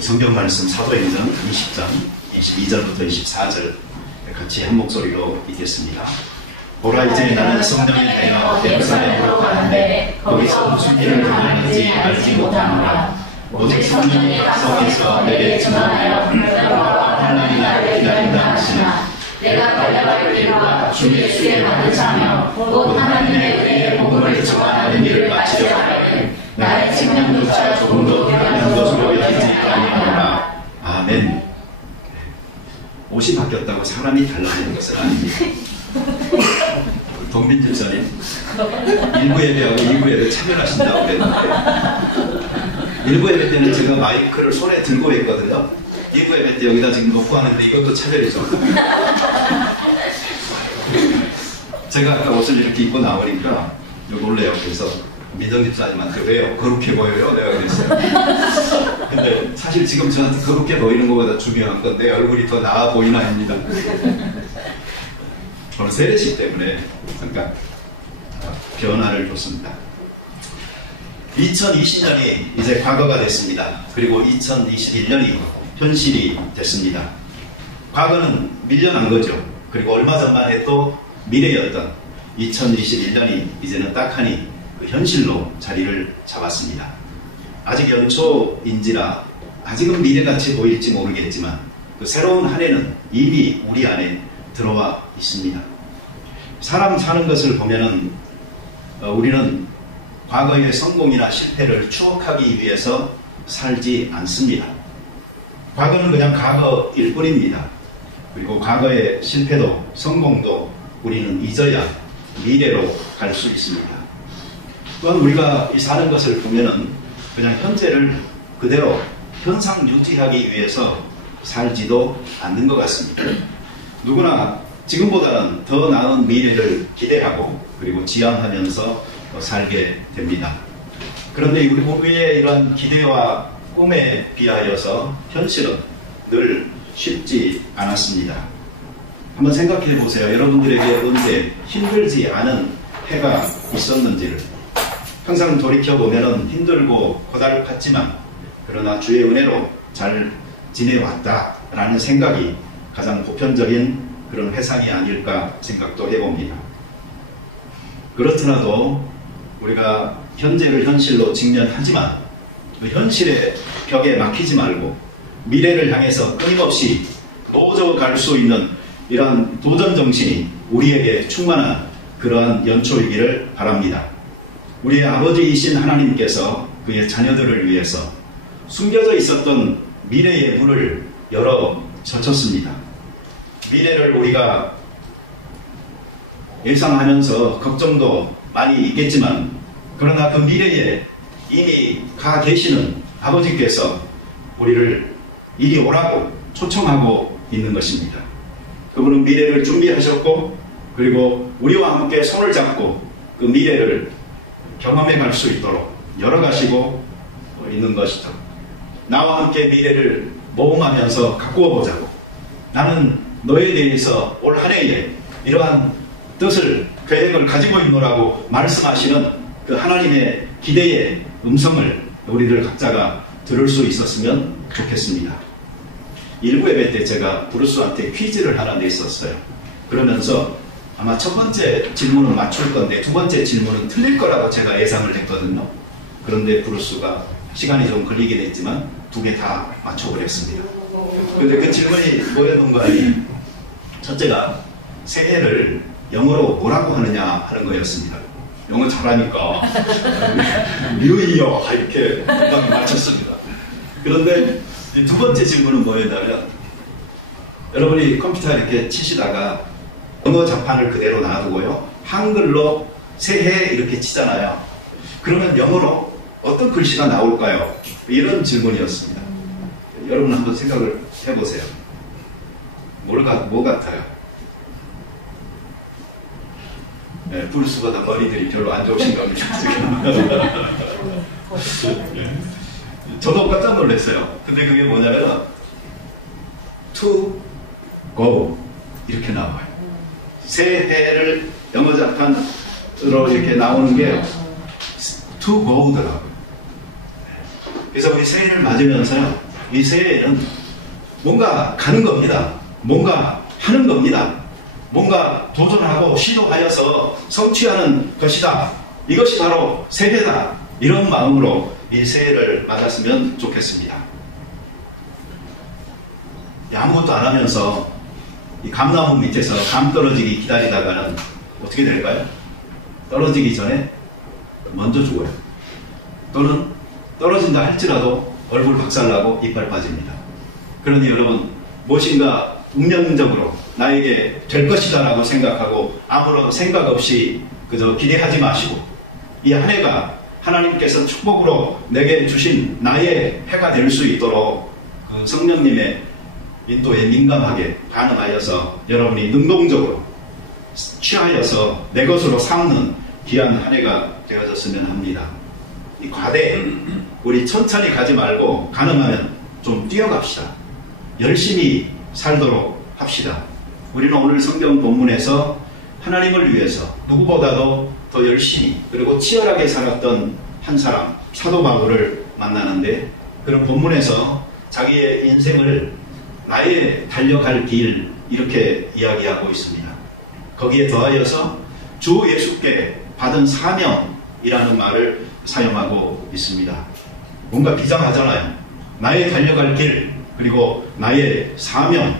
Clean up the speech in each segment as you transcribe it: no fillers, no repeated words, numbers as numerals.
성경 말씀 사도행전 20장 22절부터 24절 같이 한 목소리로 읽겠습니다. 보라, 이제 나는 성령을 내어 예루살렘으로 가는데 거기서 무슨 일을 당하는지 알지 못하노라. 오직 성령이 성에서 내게 증언하여 너와 하나님 나를 기다린다 하시나 내가 달려갈 길과 주 예수의 받은 자며 곧 하나님의 은혜의 복음을 전하는 일을 마치려 하면 나의 생명조차 조금도 변하는 것으로 여기지 아니하노라. 아멘. 옷이 바뀌었다고 사람이 달라지는 것은 아닙니다. 동빈 집사님 1부 예배하고 2부 예배 차별하신다고 그랬는데 1부 예배 때는 제가 마이크를 손에 들고 있거든요. 2부 예배 때 여기다 지금 놓고 하는데 이것도 차별이죠. 제가 아까 옷을 이렇게 입고 나오니까 놀래요. 그래서 민정 집사님한테 왜요? 거룩해 보여요? 내가 그랬어요. 근데 사실 지금 저한테 거룩해 보이는 것보다 중요한 건 내 얼굴이 더 나아 보이나입니다. 오늘 세례식 때문에 잠깐 변화를 줬습니다. 2020년이 이제 과거가 됐습니다. 그리고 2021년이 현실이 됐습니다. 과거는 밀려난 거죠. 그리고 얼마 전만 해도 미래였던 2021년이 이제는 딱하니 그 현실로 자리를 잡았습니다. 아직 연초인지라 아직은 미래같이 보일지 모르겠지만 그 새로운 한 해는 이미 우리 안에 들어와 있습니다. 사람 사는 것을 보면은 우리는 과거의 성공이나 실패를 추억하기 위해서 살지 않습니다. 과거는 그냥 과거일 뿐입니다. 그리고 과거의 실패도 성공도 우리는 잊어야 미래로 갈 수 있습니다. 또한 우리가 사는 것을 보면은 그냥 현재를 그대로 현상 유지하기 위해서 살지도 않는 것 같습니다. 누구나 지금보다는 더 나은 미래를 기대하고 그리고 지향하면서 살게 됩니다. 그런데 우리의 이러한 기대와 꿈에 비하여서 현실은 늘 쉽지 않았습니다. 한번 생각해 보세요. 여러분들에게 언제 힘들지 않은 해가 있었는지를. 항상 돌이켜보면 힘들고 고달팠지만 그러나 주의 은혜로 잘 지내왔다라는 생각이 가장 보편적인 그런 회상이 아닐까 생각도 해봅니다. 그렇더라도 우리가 현재를 현실로 직면하지만 그 현실의 벽에 막히지 말고 미래를 향해서 끊임없이 노져갈 수 있는 이러한 도전 정신이 우리에게 충만한 그러한 연초이기를 바랍니다. 우리의 아버지이신 하나님께서 그의 자녀들을 위해서 숨겨져 있었던 미래의 문을 열어 젖혔습니다. 미래를 우리가 예상하면서 걱정도 많이 있겠지만 그러나 그 미래에 이미 가 계시는 아버지께서 우리를 이리 오라고 초청하고 있는 것입니다. 그분은 미래를 준비하셨고 그리고 우리와 함께 손을 잡고 그 미래를 경험해 갈 수 있도록 열어가시고 있는 것이죠. 나와 함께 미래를 모험하면서 가꾸어 보자고. 나는 너에 대해서 올 한 해에 이러한 뜻을 계획을 가지고 있노라고 말씀하시는 그 하나님의 기대의 음성을 우리들 각자가 들을 수 있었으면 좋겠습니다. 1부 예배 때 제가 브루스한테 퀴즈를 하나 냈었어요. 그러면서 아마 첫 번째 질문은 맞출 건데 두 번째 질문은 틀릴 거라고 제가 예상을 했거든요. 그런데 브루스가 시간이 좀 걸리긴 했지만 두 개 다 맞춰버렸습니다. 근데 그 질문이 뭐였는가 하니 첫째가 새해를 영어로 뭐라고 하느냐 하는 거였습니다. 영어 잘하니까 뉴 이어 이렇게 맞췄습니다. 그런데 두 번째 질문은 뭐였냐면 여러분이 컴퓨터 이렇게 치시다가 영어 자판을 그대로 놔두고요. 한글로 새해 이렇게 치잖아요. 그러면 영어로 어떤 글씨가 나올까요? 이런 질문이었습니다. 여러분 한번 생각을 해보세요. 뭐 같아요? 네, 브루스보다 머리들이 별로 안 좋으신 겁니다. 저도 깜짝 놀랐어요. 근데 그게 뭐냐면 to go 이렇게 나와요. 새해를 영어 자판으로 이렇게 나오는 게 to go더라고요. 그래서 우리 새해를 맞으면서요 이 새해에는 뭔가 가는 겁니다. 뭔가 하는 겁니다. 뭔가 도전하고 시도하여서 성취하는 것이다. 이것이 바로 새해다. 이런 마음으로 이 새해를 맞았으면 좋겠습니다. 아무것도 안 하면서 이 감나무 밑에서 감 떨어지기 기다리다가는 어떻게 될까요? 떨어지기 전에 먼저 죽어요. 또는 떨어진다 할지라도 얼굴 박살나고 이빨 빠집니다. 그러니 여러분, 무엇인가 운명적으로 나에게 될 것이다 라고 생각하고 아무런 생각 없이 그저 기대하지 마시고, 이 한 해가 하나님께서 축복으로 내게 주신 나의 해가 될 수 있도록 그 성령님의 인도에 민감하게 반응하여서 여러분이 능동적으로 취하여서 내 것으로 삼는 귀한 한 해가 되어졌으면 합니다. 이 과대, 우리 천천히 가지 말고 가능하면 좀 뛰어갑시다. 열심히 살도록 합시다. 우리는 오늘 성경 본문에서 하나님을 위해서 누구보다도 더 열심히 그리고 치열하게 살았던 한 사람, 사도 바울을 만나는데, 그런 본문에서 자기의 인생을 나의 달려갈 길 이렇게 이야기하고 있습니다. 거기에 더하여서 주 예수께 받은 사명이라는 말을 사용하고 있습니다. 뭔가 비장하잖아요. 나의 달려갈 길, 그리고 나의 사명,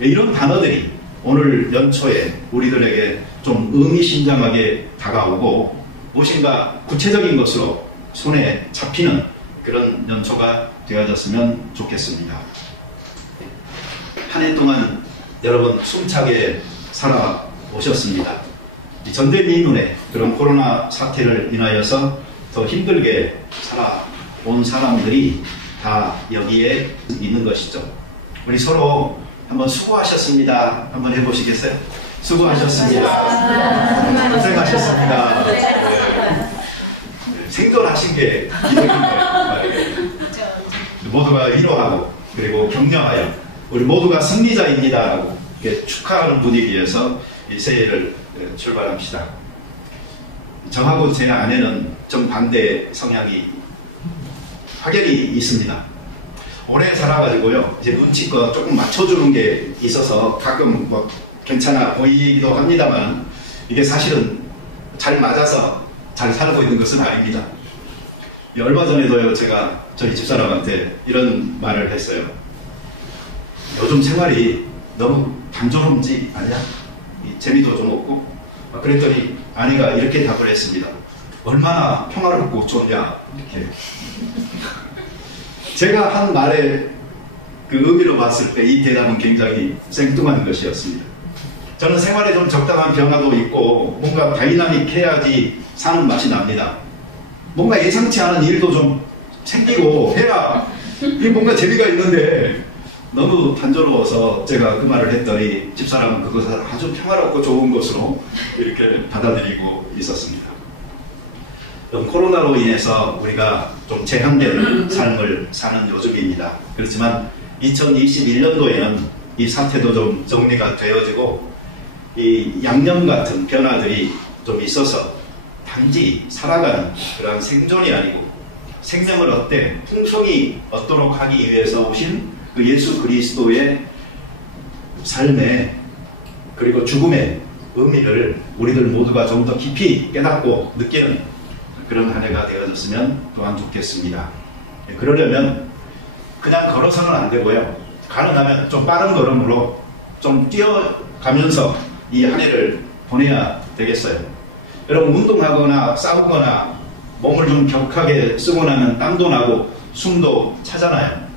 이런 단어들이 오늘 연초에 우리들에게 좀 의미심장하게 다가오고 무엇인가 구체적인 것으로 손에 잡히는 그런 연초가 되어졌으면 좋겠습니다. 한 해 동안 여러분 숨차게 살아오셨습니다. 전대미문의 그런 코로나 사태를 인하여서 더 힘들게 살아온 사람들이 다 여기에 있는 것이죠. 우리 서로 한번 수고하셨습니다. 한번 해보시겠어요? 수고하셨습니다. 고생하셨습니다. 생존하신 게 기적인가요? 모두가 위로하고 그리고 격려하여 우리 모두가 승리자입니다라고 축하하는 분위기에서 이 새해를 출발합시다. 저하고 제 아내는 정반대 성향이 확연히 있습니다. 오래 살아가지고요, 이제 눈치껏 조금 맞춰주는 게 있어서 가끔 뭐 괜찮아 보이기도 합니다만, 이게 사실은 잘 맞아서 잘 살고 있는 것은 아닙니다. 얼마 전에도요, 제가 저희 집사람한테 이런 말을 했어요. 요즘 생활이 너무 단조롭지 않냐? 재미도 좀 없고. 그랬더니 아내가 이렇게 답을 했습니다. 얼마나 평화롭고 좋냐? 이렇게. 제가 한 말의 그 의미로 봤을 때 이 대답은 굉장히 생뚱한 것이었습니다. 저는 생활에 좀 적당한 변화도 있고 뭔가 다이나믹해야지 사는 맛이 납니다. 뭔가 예상치 않은 일도 좀 생기고 해야 이게 뭔가 재미가 있는데, 너무 단조로워서 제가 그 말을 했더니 집사람은 그것을 아주 평화롭고 좋은 것으로 이렇게 받아들이고 있었습니다. 코로나로 인해서 우리가 좀 제한된 삶을 사는 요즘입니다. 그렇지만 2021년도에는 이 사태도 좀 정리가 되어지고 이 양념 같은 변화들이 좀 있어서 단지 살아가는 그런 생존이 아니고 생명을 얻되 풍성히 얻도록 하기 위해서 오신 그 예수 그리스도의 삶의 그리고 죽음의 의미를 우리들 모두가 좀 더 깊이 깨닫고 느끼는 그런 한 해가 되어졌으면 또한 좋겠습니다. 그러려면 그냥 걸어서는 안 되고요, 가능하면 좀 빠른 걸음으로 좀 뛰어가면서 이 한 해를 보내야 되겠어요. 여러분, 운동하거나 싸우거나 몸을 좀 격하게 쓰고 나면 땀도 나고 숨도 차잖아요.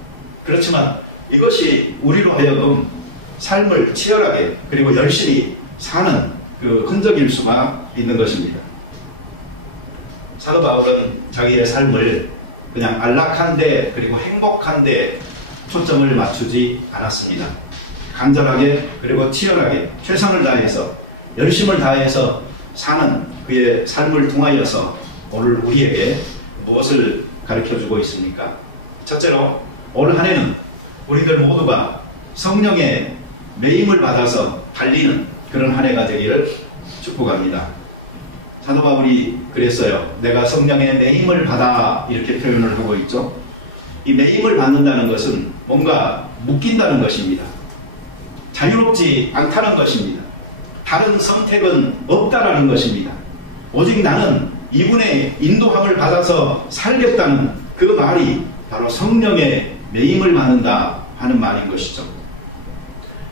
그렇지만 이것이 우리로 하여금 삶을 치열하게 그리고 열심히 사는 그 흔적일 수가 있는 것입니다. 사도 바울은 자기의 삶을 그냥 안락한데 그리고 행복한데 초점을 맞추지 않았습니다. 간절하게 그리고 치열하게 최선을 다해서 열심을 다해서 사는 그의 삶을 통하여서 오늘 우리에게 무엇을 가르쳐주고 있습니까? 첫째로, 올 한 해는 우리들 모두가 성령의 매임을 받아서 달리는 그런 한 해가 되기를 축복합니다. 사도 바울이 그랬어요. 내가 성령의 매임을 받아, 이렇게 표현을 하고 있죠. 이 매임을 받는다는 것은 뭔가 묶인다는 것입니다. 자유롭지 않다는 것입니다. 다른 선택은 없다라는 것입니다. 오직 나는 이분의 인도함을 받아서 살겠다는 그 말이 바로 성령의 매임을 받는다 하는 말인 것이죠.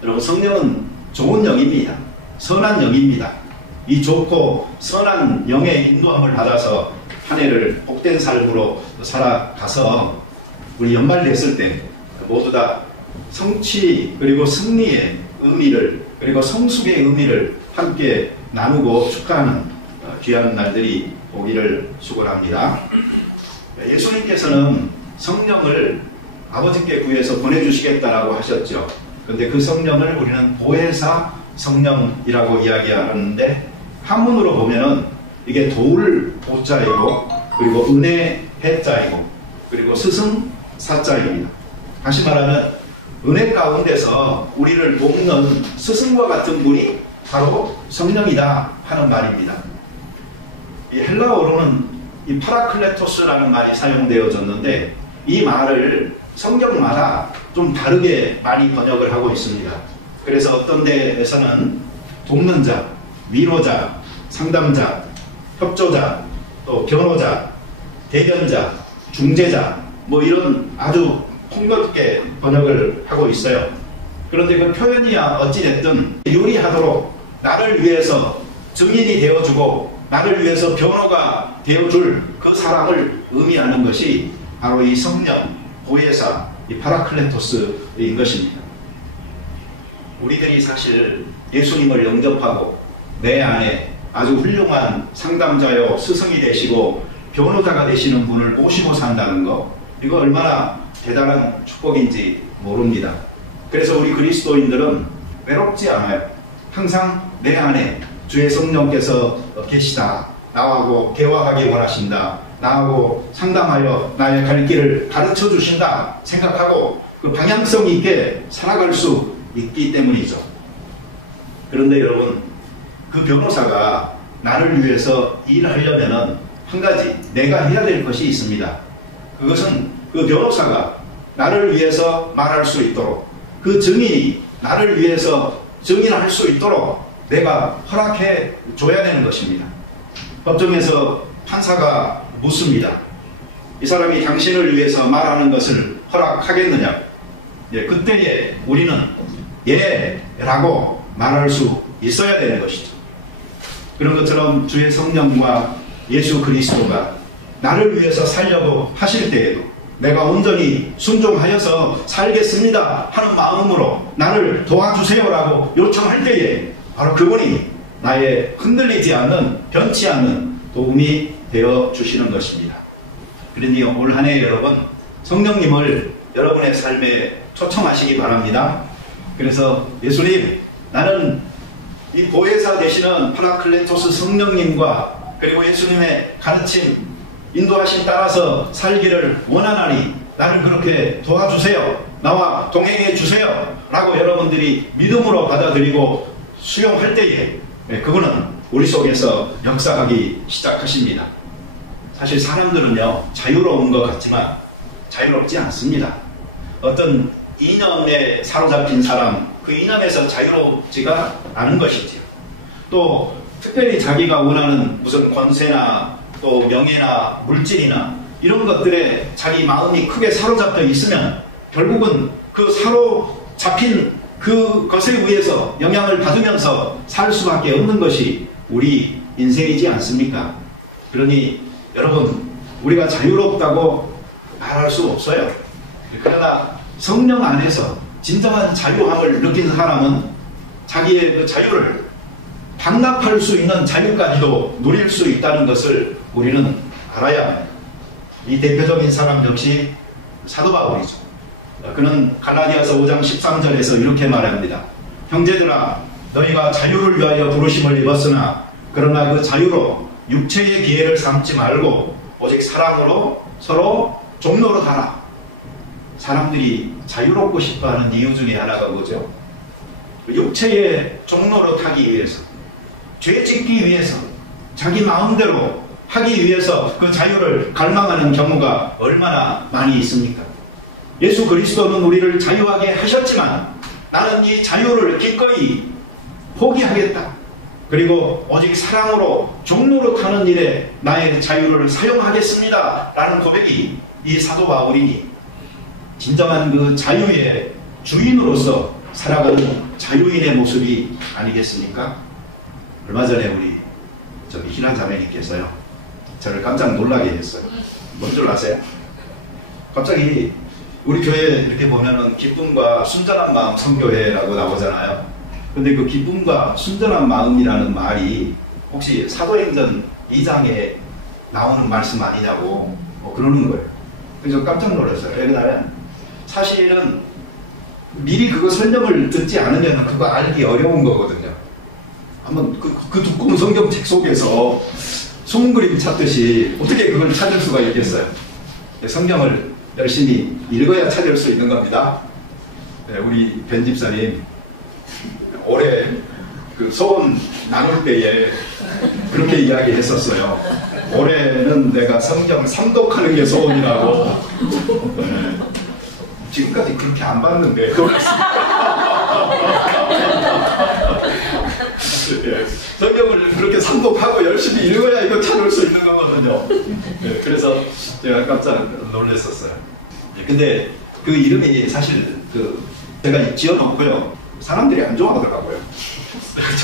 여러분, 성령은 좋은 영입니다. 선한 영입니다. 이 좋고 선한 영의 인도함을 받아서 한 해를 복된 삶으로 살아가서 우리 연말 됐을 때 모두 다 성취 그리고 승리의 의미를 그리고 성숙의 의미를 함께 나누고 축하하는 귀한 날들이 오기를 축원합니다. 예수님께서는 성령을 아버지께 구해서 보내주시겠다라고 하셨죠. 그런데 그 성령을 우리는 보혜사 성령이라고 이야기하는데, 한문으로 보면은 이게 도울 보자이고 그리고 은혜 해자이고 그리고 스승 사자입니다. 다시 말하면 은혜 가운데서 우리를 돕는 스승과 같은 분이 바로 성령이다 하는 말입니다. 이 헬라어로는 이 파라클레토스라는 말이 사용되어졌는데, 이 말을 성경마다 좀 다르게 많이 번역을 하고 있습니다. 그래서 어떤 데에서는 돕는 자, 위로자, 상담자, 협조자, 또 변호자, 대변자, 중재자, 뭐 이런 아주 폭넓게 번역을 하고 있어요. 그런데 그 표현이야 어찌됐든 요리하도록 나를 위해서 증인이 되어주고 나를 위해서 변호가 되어줄 그 사람을 의미하는 것이 바로 이 성령, 보혜사, 이 파라클레토스인 것입니다. 우리들이 사실 예수님을 영접하고 내 안에 아주 훌륭한 상담자요 스승이 되시고 변호자가 되시는 분을 모시고 산다는 것, 이거 얼마나 대단한 축복인지 모릅니다. 그래서 우리 그리스도인들은 외롭지 않아요. 항상 내 안에 주의 성령께서 계시다, 나하고 대화하기 원하신다, 나하고 상담하여 나의 갈 길을 가르쳐 주신다 생각하고 그 방향성 있게 살아갈 수 있기 때문이죠. 그런데 여러분, 그 변호사가 나를 위해서 일하려면은 한 가지 내가 해야 될 것이 있습니다. 그것은 그 변호사가 나를 위해서 말할 수 있도록, 그 증인이 나를 위해서 증인할 수 있도록 내가 허락해 줘야 되는 것입니다. 법정에서 판사가 묻습니다. 이 사람이 당신을 위해서 말하는 것을 허락하겠느냐? 그때에 우리는 예 라고 말할 수 있어야 되는 것이죠. 그런 것처럼 주의 성령과 예수 그리스도가 나를 위해서 살려고 하실 때에도 내가 온전히 순종하여서 살겠습니다 하는 마음으로 나를 도와주세요라고 요청할 때에 바로 그분이 나의 흔들리지 않는, 변치 않는 도움이 되어 주시는 것입니다. 그러니 올 한 해 여러분, 성령님을 여러분의 삶에 초청하시기 바랍니다. 그래서 예수님, 나는 이 보혜사 되시는 파라클레토스 성령님과 그리고 예수님의 가르침, 인도하심 따라서 살기를 원하나니 나를 그렇게 도와주세요, 나와 동행해 주세요 라고 여러분들이 믿음으로 받아들이고 수용할 때에 그분은 우리 속에서 역사하기 시작하십니다. 사실 사람들은요, 자유로운 것 같지만 자유롭지 않습니다. 어떤 이념에 사로잡힌 사람, 그 이념에서 자유롭지가 않은 것이지요. 또 특별히 자기가 원하는 무슨 권세나 또 명예나 물질이나 이런 것들에 자기 마음이 크게 사로잡혀 있으면 결국은 그 사로잡힌 그것에 의해서 영향을 받으면서 살 수밖에 없는 것이 우리 인생이지 않습니까? 그러니 여러분, 우리가 자유롭다고 말할 수 없어요. 그러나 성령 안에서 진정한 자유함을 느낀 사람은 자기의 그 자유를 반납할 수 있는 자유까지도 누릴 수 있다는 것을 우리는 알아야 합니다. 이 대표적인 사람 역시 사도 바울이죠. 그는 갈라디아서 5장 13절에서 이렇게 말합니다. 형제들아, 너희가 자유를 위하여 부르심을 입었으나 그러나 그 자유로 육체의 기회를 삼지 말고 오직 사랑으로 서로 종로로 하라. 사람들이 자유롭고 싶어하는 이유 중에 하나가 뭐죠? 육체의 종로로 타기 위해서, 죄 짓기 위해서, 자기 마음대로 하기 위해서 그 자유를 갈망하는 경우가 얼마나 많이 있습니까? 예수 그리스도는 우리를 자유하게 하셨지만 나는 이 자유를 기꺼이 포기하겠다. 그리고 오직 사랑으로 종로로 타는 일에 나의 자유를 사용하겠습니다. 라는 고백이 이 사도 바울이 진정한 그 자유의 주인으로서 살아가는 자유인의 모습이 아니겠습니까? 얼마 전에 우리 희란 자매님께서요, 저를 깜짝 놀라게 했어요. 뭔 줄 아세요? 갑자기 우리 교회 이렇게 보면은 기쁨과 순전한 마음 선교회라고 나오잖아요. 근데 그 기쁨과 순전한 마음이라는 말이 혹시 사도행전 2장에 나오는 말씀 아니냐고 그러는 거예요. 그래서 깜짝 놀랐어요. 왜냐하면 사실은 미리 그거 설명을 듣지 않으면 그거 알기 어려운 거거든요. 한번 그 두꺼운 성경책 속에서 소문 그림 찾듯이 어떻게 그걸 찾을 수가 있겠어요? 성경을 열심히 읽어야 찾을 수 있는 겁니다. 네, 우리 변 집사님 올해 그 소원 나눌 때에 그렇게 이야기했었어요. 올해는 내가 성경 삼독하는 게 소원이라고. 네. 지금까지 그렇게 안 봤는데 네, 성경을 그렇게 삼독하고 열심히 읽어야 이거 찾을 수 있는 거거든요. 네, 그래서 제가 깜짝 놀랐었어요. 근데 그 이름이 사실 제가 지어놓고요, 사람들이 안 좋아하더라고요.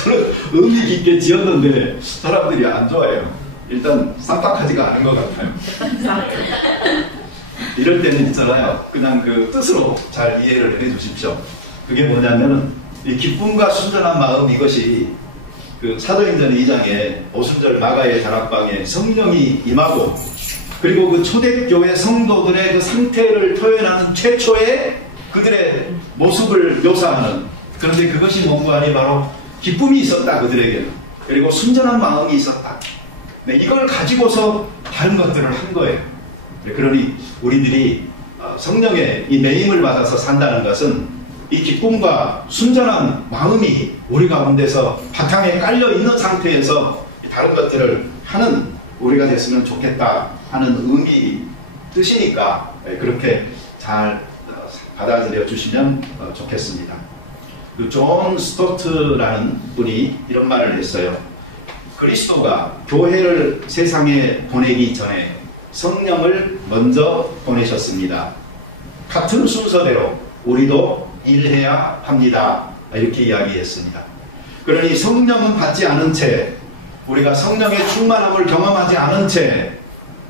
저는 의미 깊게 지었는데 사람들이 안 좋아해요. 일단 쌈박하지가 않은 것 같아요. 이럴 때는 있잖아요, 그냥 그 뜻으로 잘 이해를 해 주십시오. 그게 뭐냐면은 이 기쁨과 순전한 마음, 이것이 그 사도행전 2장에 오순절 마가의 다락방에 성령이 임하고, 그리고 그 초대교회 성도들의 그 상태를 표현하는 최초의 그들의 모습을 묘사하는, 그런데 그것이 뭔가 아니 바로 기쁨이 있었다 그들에게는. 그리고 순전한 마음이 있었다. 네, 이걸 가지고서 다른 것들을 한 거예요. 네, 그러니 우리들이 성령의 이 매임을 받아서 산다는 것은 이 기쁨과 순전한 마음이 우리 가운데서 바탕에 깔려 있는 상태에서 다른 것들을 하는 우리가 됐으면 좋겠다 하는 의미, 뜻이니까 그렇게 잘 받아들여 주시면 좋겠습니다. 존 스토트라는 분이 이런 말을 했어요. 그리스도가 교회를 세상에 보내기 전에 성령을 먼저 보내셨습니다. 같은 순서대로 우리도 일해야 합니다. 이렇게 이야기했습니다. 그러니 성령은 받지 않은 채, 우리가 성령의 충만함을 경험하지 않은 채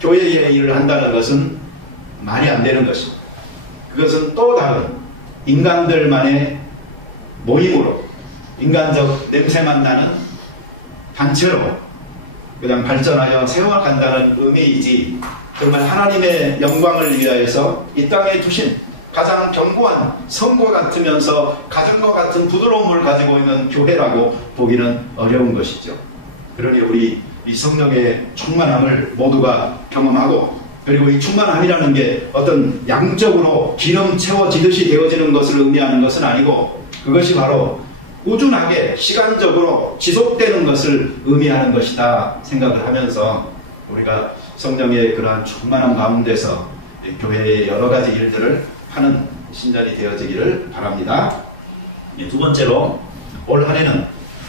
교회의 일을 한다는 것은 말이 안 되는 것입니다. 그것은 또 다른 인간들만의 모임으로, 인간적 냄새만 나는 단체로 그냥 발전하여 세워간다는 의미이지, 정말 하나님의 영광을 위하여서 이 땅에 두신 가장 견고한 성과 같으면서 가정과 같은 부드러움을 가지고 있는 교회라고 보기는 어려운 것이죠. 그러니 우리 이 성령의 충만함을 모두가 경험하고, 그리고 이 충만함이라는 게 어떤 양적으로 기름 채워지듯이 되어지는 것을 의미하는 것은 아니고, 그것이 바로 꾸준하게 시간적으로 지속되는 것을 의미하는 것이다 생각을 하면서 우리가 성령의 그러한 충만한 가운데서 교회의 여러 가지 일들을 하는 신년이 되어지기를 바랍니다. 두 번째로, 올 한 해는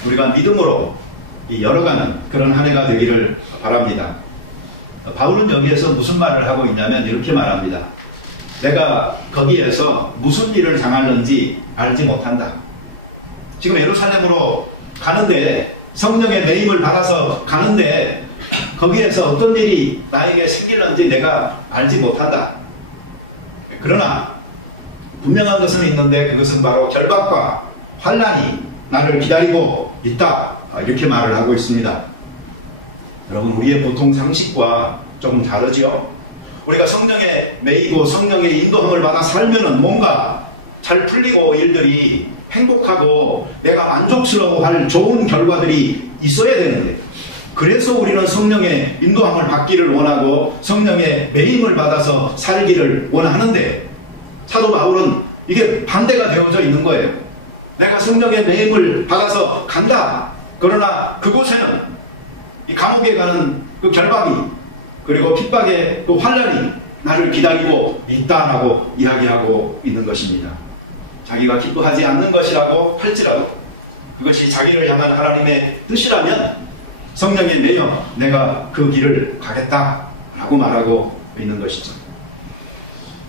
우리가 믿음으로 열어가는 그런 한 해가 되기를 바랍니다. 바울은 여기에서 무슨 말을 하고 있냐면 이렇게 말합니다. 내가 거기에서 무슨 일을 당하는지 알지 못한다. 지금 예루살렘으로 가는데, 성령의 매임을 받아서 가는데 거기에서 어떤 일이 나에게 생기는지 내가 알지 못한다. 그러나 분명한 것은 있는데 그것은 바로 결박과 환난이 나를 기다리고 있다. 이렇게 말을 하고 있습니다. 여러분, 우리의 보통 상식과 조금 다르죠? 우리가 성령에 매이고 성령의 인도함을 받아 살면은 뭔가 잘 풀리고 일들이 행복하고 내가 만족스러워할 좋은 결과들이 있어야 되는데, 그래서 우리는 성령의 인도함을 받기를 원하고 성령의 매임을 받아서 살기를 원하는데, 사도 바울은 이게 반대가 되어져 있는 거예요. 내가 성령의 매임을 받아서 간다. 그러나 그곳에는 이 감옥에 가는 그 결박이, 그리고 핍박의 그 환난이 나를 기다리고 있다라고 이야기하고 있는 것입니다. 자기가 기뻐하지 않는 것이라고 할지라도 그것이 자기를 향한 하나님의 뜻이라면 성령에 매여 내가 그 길을 가겠다라고 말하고 있는 것이죠.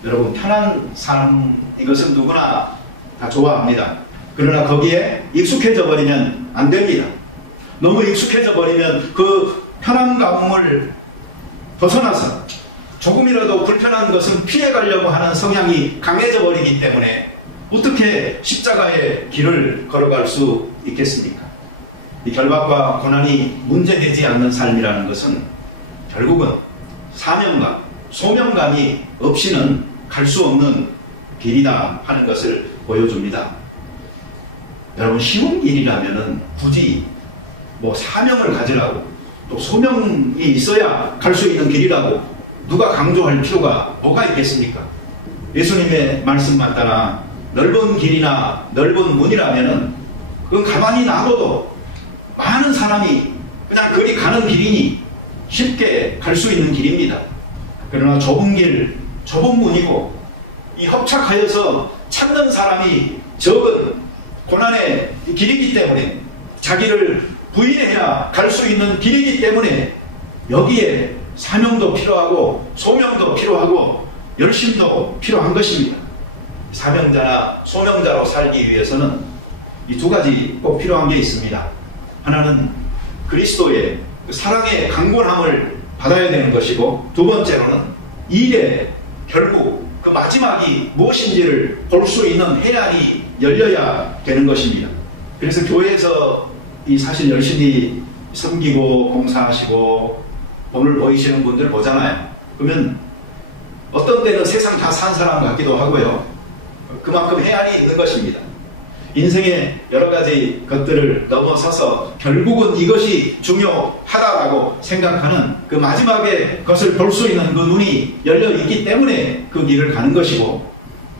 여러분, 편한 삶, 이것은 누구나 다 좋아합니다. 그러나 거기에 익숙해져 버리면 안 됩니다. 너무 익숙해져 버리면 그 편안감을 벗어나서 조금이라도 불편한 것은 피해가려고 하는 성향이 강해져 버리기 때문에 어떻게 십자가의 길을 걸어갈 수 있겠습니까? 이 결박과 고난이 문제되지 않는 삶이라는 것은 결국은 사명감, 소명감이 없이는 갈 수 없는 길이다 하는 것을 보여줍니다. 여러분, 쉬운 길이라면은 굳이 사명을 가지라고 또 소명이 있어야 갈 수 있는 길이라고 누가 강조할 필요가 뭐가 있겠습니까? 예수님의 말씀만 따라 넓은 길이나 넓은 문이라면은 그건 가만히 놔둬도 많은 사람이 그냥 그리 가는 길이니 쉽게 갈 수 있는 길입니다. 그러나 좁은 길, 좁은 문이고 이 협착하여서 찾는 사람이 적은 고난의 길이기 때문에 자기를 부인해야 갈 수 있는 길이기 때문에 여기에 사명도 필요하고 소명도 필요하고 열심도 필요한 것입니다. 사명자나 소명자로 살기 위해서는 이 두 가지 꼭 필요한 게 있습니다. 하나는 그리스도의 사랑의 강권함을 받아야 되는 것이고, 두 번째로는 일의 결국 그 마지막이 무엇인지를 볼 수 있는 해안이 열려야 되는 것입니다. 그래서 교회에서 사실 열심히 섬기고 봉사하시고 본을 보이시는 분들 보잖아요. 그러면 어떤 때는 세상 다 산 사람 같기도 하고요. 그만큼 해안이 있는 것입니다. 인생의 여러 가지 것들을 넘어서서 결국은 이것이 중요하다라고 생각하는 그 마지막에 것을 볼 수 있는 그 눈이 열려 있기 때문에 그 길을 가는 것이고,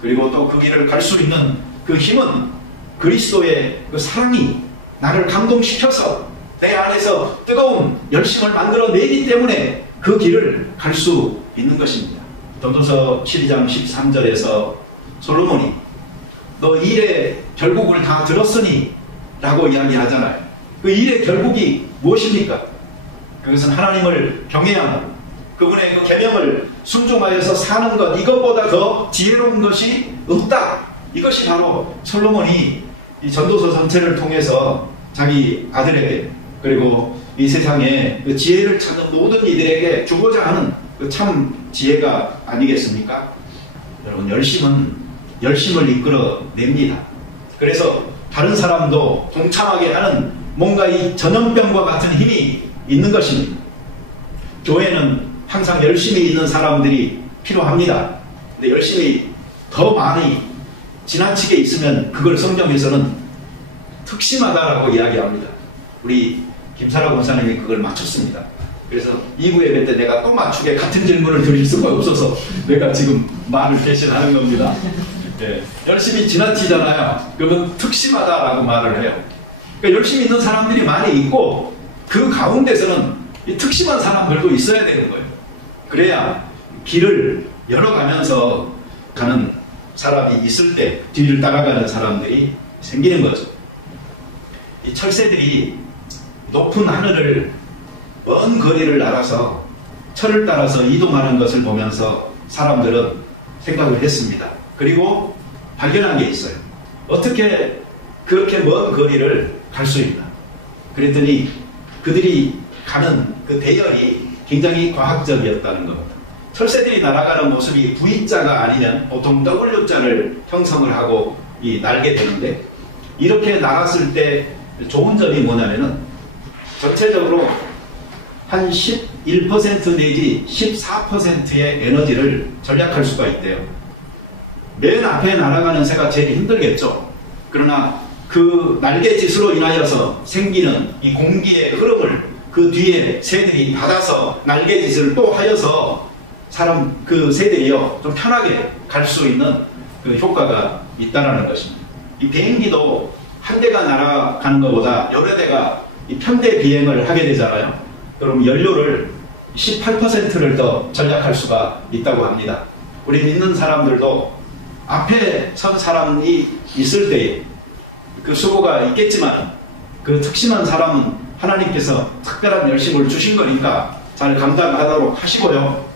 그리고 또 그 길을 갈 수 있는 그 힘은 그리스도의 그 사랑이 나를 감동시켜서 내 안에서 뜨거운 열심을 만들어내기 때문에 그 길을 갈 수 있는 것입니다. 전도서 12장 13절에서 솔로몬이 너 일의 결국을 다 들었으니 라고 이야기하잖아요. 그 일의 결국이 무엇입니까? 그것은 하나님을 경외하고 그분의 그 계명을 순종하여서 사는 것, 이것보다 더 지혜로운 것이 없다. 이것이 바로 솔로몬이 이 전도서 전체를 통해서 자기 아들에게, 그리고 이 세상에 그 지혜를 찾는 모든 이들에게 주고자 하는 그 참 지혜가 아니겠습니까? 여러분, 열심을 이끌어냅니다. 그래서 다른 사람도 동참하게 하는 뭔가 이 전염병과 같은 힘이 있는 것입니다. 교회는 항상 열심히 있는 사람들이 필요합니다. 근데 열심히 더 많이 지나치게 있으면 그걸 성경에서는 특심하다라고 이야기합니다. 우리 김사라 권사님이 그걸 맞췄습니다. 그래서 2부 예배 때 내가 또 맞추게 같은 질문을 드릴 수가 없어서 내가 지금 말을 대신하는 겁니다. 네. 열심히 지나치잖아요. 그러면 특심하다라고 말을 해요. 그러니까 열심히 있는 사람들이 많이 있고 그 가운데서는 이 특심한 사람들도 있어야 되는 거예요. 그래야 길을 열어가면서 가는 사람이 있을 때 뒤를 따라가는 사람들이 생기는 거죠. 이 철새들이 높은 하늘을 먼 거리를 날아서 철을 따라서 이동하는 것을 보면서 사람들은 생각을 했습니다. 그리고 발견한 게 있어요. 어떻게 그렇게 먼 거리를 갈 수 있나? 그랬더니 그들이 가는 그 대열이 굉장히 과학적이었다는 겁니다. 철새들이 날아가는 모습이 V자가 아니면 보통 W자를 형성을 하고 날게 되는데, 이렇게 날았을 때 좋은 점이 뭐냐면은 전체적으로 한 11% 내지 14%의 에너지를 절약할 수가 있대요. 맨 앞에 날아가는 새가 제일 힘들겠죠. 그러나 그 날개짓으로 인하여서 생기는 이 공기의 흐름을 그 뒤에 새들이 받아서 날개짓을 또 하여서 그 새들이요 좀 편하게 갈 수 있는 그 효과가 있다는 것입니다. 이 비행기도 한 대가 날아가는 것보다 여러 대가 이 편대 비행을 하게 되잖아요. 그럼 연료를 18%를 더 절약할 수가 있다고 합니다. 우리 믿는 사람들도 앞에 선 사람이 있을 때에 그 수고가 있겠지만 그 특심한 사람은 하나님께서 특별한 열심을 주신 거니까 잘 감당하도록 하시고요.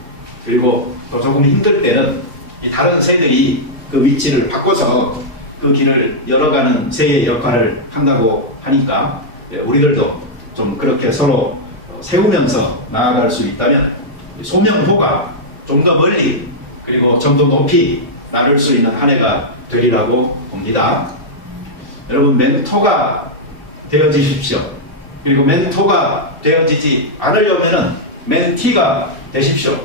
그리고 또 조금 힘들 때는 이 다른 새들이 그 위치를 바꿔서 그 길을 열어가는 새의 역할을 한다고 하니까 우리들도 좀 그렇게 서로 세우면서 나아갈 수 있다면 소명호가 좀 더 멀리 그리고 좀 더 높이 나를 수 있는 한 해가 되리라고 봅니다. 여러분, 멘토가 되어지십시오. 그리고 멘토가 되어지지 않으려면 멘티가 되십시오.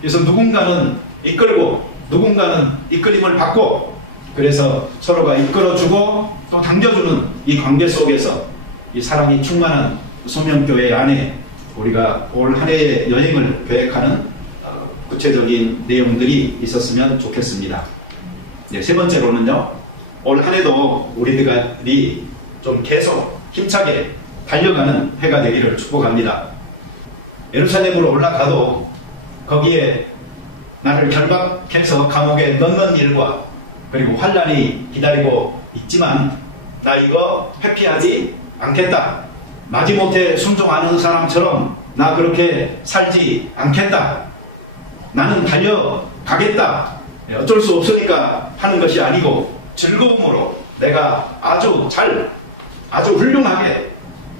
그래서 누군가는 이끌고 누군가는 이끌림을 받고 그래서 서로가 이끌어주고 또 당겨주는 이 관계 속에서 이 사랑이 충만한 소명교회 안에 우리가 올 한 해의 여행을 계획하는 구체적인 내용들이 있었으면 좋겠습니다. 네, 세 번째로는요, 올 한 해도 우리들이 좀 계속 힘차게 달려가는 해가 되기를 축복합니다. 예루살렘으로 올라가도 거기에 나를 결박해서 감옥에 넣는 일과 그리고 환난이 기다리고 있지만 나 이거 회피하지 않겠다. 마지못해 순종하는 사람처럼 나 그렇게 살지 않겠다. 나는 달려가겠다. 어쩔 수 없으니까 하는 것이 아니고 즐거움으로 내가 아주 훌륭하게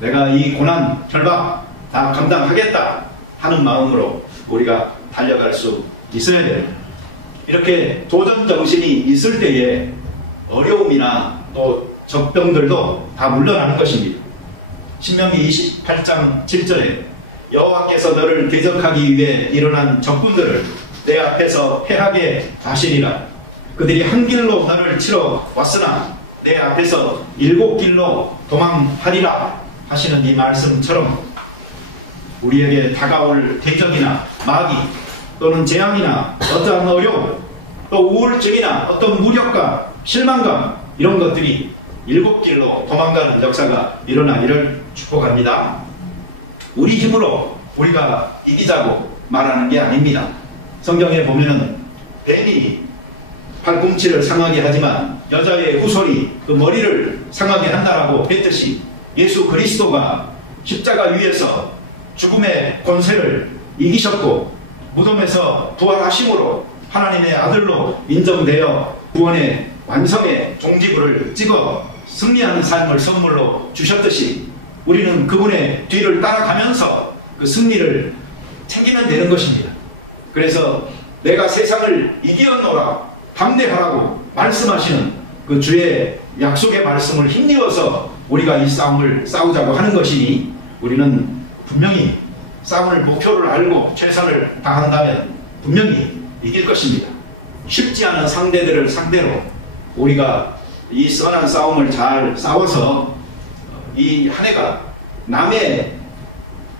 내가 이 고난, 결박 다 감당하겠다 하는 마음으로 우리가 달려갈 수 있어야 돼요. 이렇게 도전 정신이 있을 때에 어려움이나 또 적병들도 다 물러나는 것입니다. 신명기 28장 7절에 여호와께서 너를 대적하기 위해 일어난 적군들을 내 앞에서 패하게 하시리라. 그들이 한 길로 너를 치러 왔으나 내 앞에서 7길로 도망하리라 하시는 이 말씀처럼 우리에게 다가올 대적이나 마귀 또는 재앙이나 어떠한 어려움 또 우울증이나 어떤 무력감, 실망감 이런 것들이 7길로 도망가는 역사가 일어나기를 축복합니다. 우리 힘으로 우리가 이기자고 말하는 게 아닙니다. 성경에 보면은 뱀이 팔꿈치를 상하게 하지만 여자의 후손이 그 머리를 상하게 한다라고 했듯이 예수 그리스도가 십자가 위에서 죽음의 권세를 이기셨고 무덤에서 부활하심으로 하나님의 아들로 인정되어 구원의 완성의 종지부를 찍어 승리하는 삶을 선물로 주셨듯이 우리는 그분의 뒤를 따라가면서 그 승리를 챙기면 되는 것입니다. 그래서 내가 세상을 이기었노라 담대하라고 말씀하시는 그 주의 약속의 말씀을 힘입어서 우리가 이 싸움을 싸우자고 하는 것이니 우리는 분명히 싸움을 목표를 알고 최선을 다한다면 분명히 이길 것입니다. 쉽지 않은 상대들을 상대로 우리가 이 선한 싸움을 잘 싸워서 이 한 해가 남의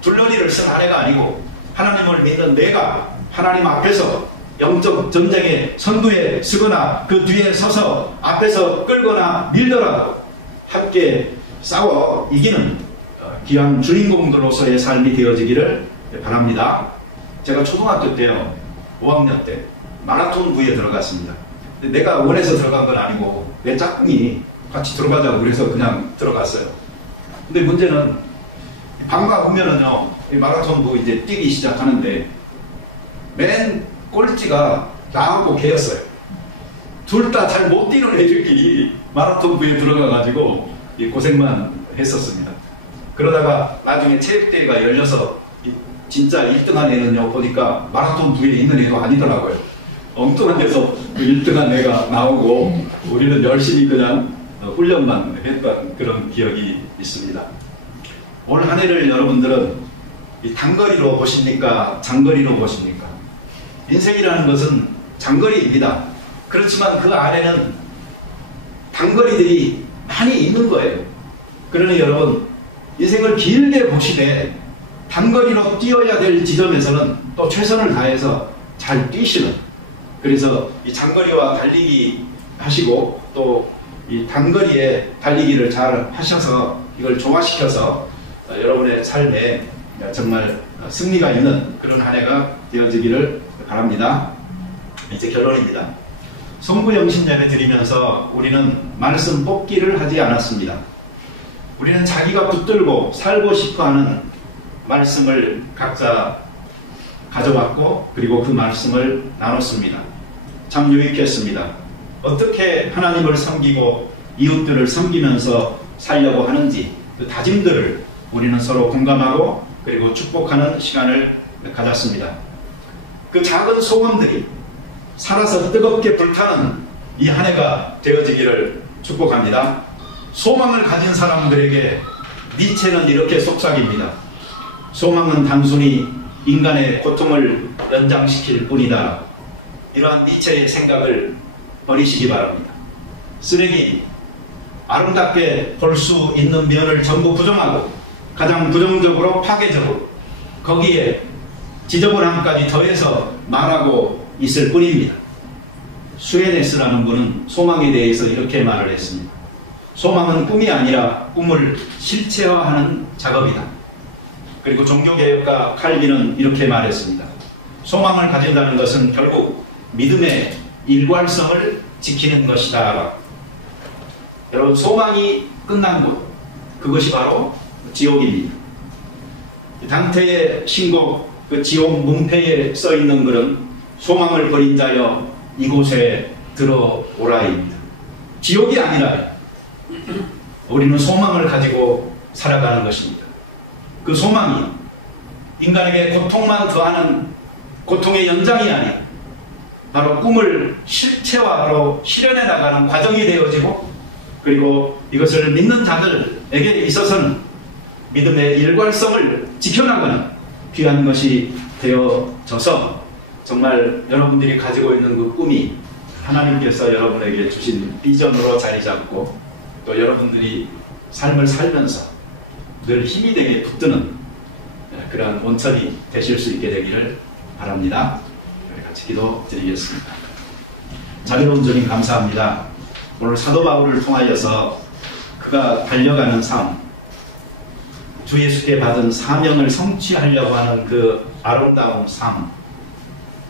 둘러리를 쓴 한 해가 아니고 하나님을 믿는 내가 하나님 앞에서 영적 전쟁의 선두에 서거나 그 뒤에 서서 앞에서 끌거나 밀더라도 함께 싸워 이기는 귀한 주인공들로서의 삶이 되어지기를 바랍니다. 제가 초등학교 때요 5학년 때 마라톤 부에 들어갔습니다. 근데 내가 원해서 들어간 건 아니고 내 짝꿍이 같이 들어가자고 그래서 그냥 들어갔어요. 근데 문제는 방과 후면은요 마라톤부 이제 뛰기 시작하는데 맨 꼴찌가 나하고 걔였어요. 둘 다 잘 못 뛰는 애들끼리 마라톤부에 들어가가지고 고생만 했었습니다. 그러다가 나중에 체육대회가 열려서 진짜 1등한 애는요 보니까 마라톤부에 있는 애도 아니더라고요. 엉뚱한 데서 1등한 애가 나오고 우리는 열심히 그냥 훈련만 했던 그런 기억이 있습니다. 올 한 해를 여러분들은 이 단거리로 보십니까? 장거리로 보십니까? 인생이라는 것은 장거리입니다. 그렇지만 그 안에는 단거리들이 많이 있는 거예요. 그러니 여러분 인생을 길게 보시되 단거리로 뛰어야 될 지점에서는 또 최선을 다해서 잘 뛰시는, 그래서 이 장거리와 달리기 하시고 또 이 단거리에 달리기를 잘 하셔서 이걸 조화시켜서 여러분의 삶에 정말 승리가 있는 그런 한 해가 되어지기를 바랍니다. 이제 결론입니다. 성구영신 예배 드리면서 우리는 말씀 뽑기를 하지 않았습니다. 우리는 자기가 붙들고 살고 싶어하는 말씀을 각자 가져왔고 그리고 그 말씀을 나눴습니다. 참 유익했습니다. 어떻게 하나님을 섬기고 이웃들을 섬기면서 살려고 하는지 그 다짐들을 우리는 서로 공감하고 그리고 축복하는 시간을 가졌습니다. 그 작은 소원들이 살아서 뜨겁게 불타는 이 한 해가 되어지기를 축복합니다. 소망을 가진 사람들에게 니체는 이렇게 속삭입니다. 소망은 단순히 인간의 고통을 연장시킬 뿐이다. 이러한 니체의 생각을 버리시기 바랍니다. 쓰레기, 아름답게 볼 수 있는 면을 전부 부정하고 가장 부정적으로 파괴적으로 거기에 지저분함까지 더해서 말하고 있을 뿐입니다. 수에네스라는 분은 소망에 대해서 이렇게 말을 했습니다. 소망은 꿈이 아니라 꿈을 실체화하는 작업이다. 그리고 종교개혁가 칼빈은 이렇게 말했습니다. 소망을 가진다는 것은 결국 믿음의 일관성을 지키는 것이다. 여러분, 소망이 끝난 곳, 그것이 바로 지옥입니다. 단테의 신곡 그 지옥 문패에 써있는 글은 소망을 버린 자여 이곳에 들어오라입니다. 지옥이 아니라 우리는 소망을 가지고 살아가는 것입니다. 그 소망이 인간에게 고통만 더하는 고통의 연장이 아니라 바로 꿈을 실체화로 실현해 나가는 과정이 되어지고 그리고 이것을 믿는 자들에게 있어서는 믿음의 일관성을 지켜나가는 귀한 것이 되어져서 정말 여러분들이 가지고 있는 그 꿈이 하나님께서 여러분에게 주신 비전으로 자리 잡고 또 여러분들이 삶을 살면서 늘 힘이 되게 붙드는 그런 원천이 되실 수 있게 되기를 바랍니다. 같이 기도드리겠습니다. 자비로운 주님 감사합니다. 오늘 사도 바울을 통하여서 그가 달려가는 삶, 주 예수께 받은 사명을 성취하려고 하는 그 아름다운 삶,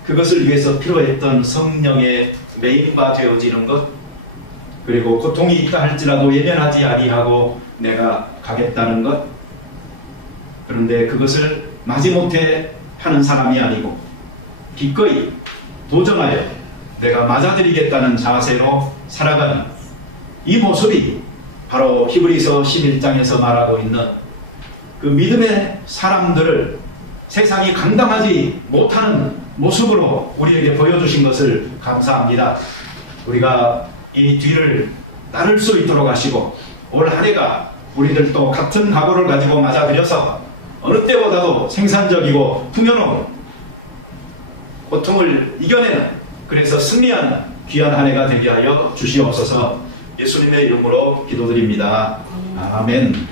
그것을 위해서 필요했던 성령의 메인바 되어지는 것, 그리고 고통이 있다 할지라도 예면하지 아니하고 내가 가겠다는 것, 그런데 그것을 마지못해 하는 사람이 아니고 기꺼이 도전하여 내가 맞아들이겠다는 자세로 살아가는 이 모습이 바로 히브리서 11장에서 말하고 있는 그 믿음의 사람들을 세상이 감당하지 못하는 모습으로 우리에게 보여주신 것을 감사합니다. 우리가 이 뒤를 따를 수 있도록 하시고 올 한 해가 우리들도 같은 각오를 가지고 맞아들여서 어느 때보다도 생산적이고 풍요로운 고통을 이겨내는, 그래서 승리하는 귀한 한 해가 되게 하여 주시옵소서. 예수님의 이름으로 기도드립니다. 아멘.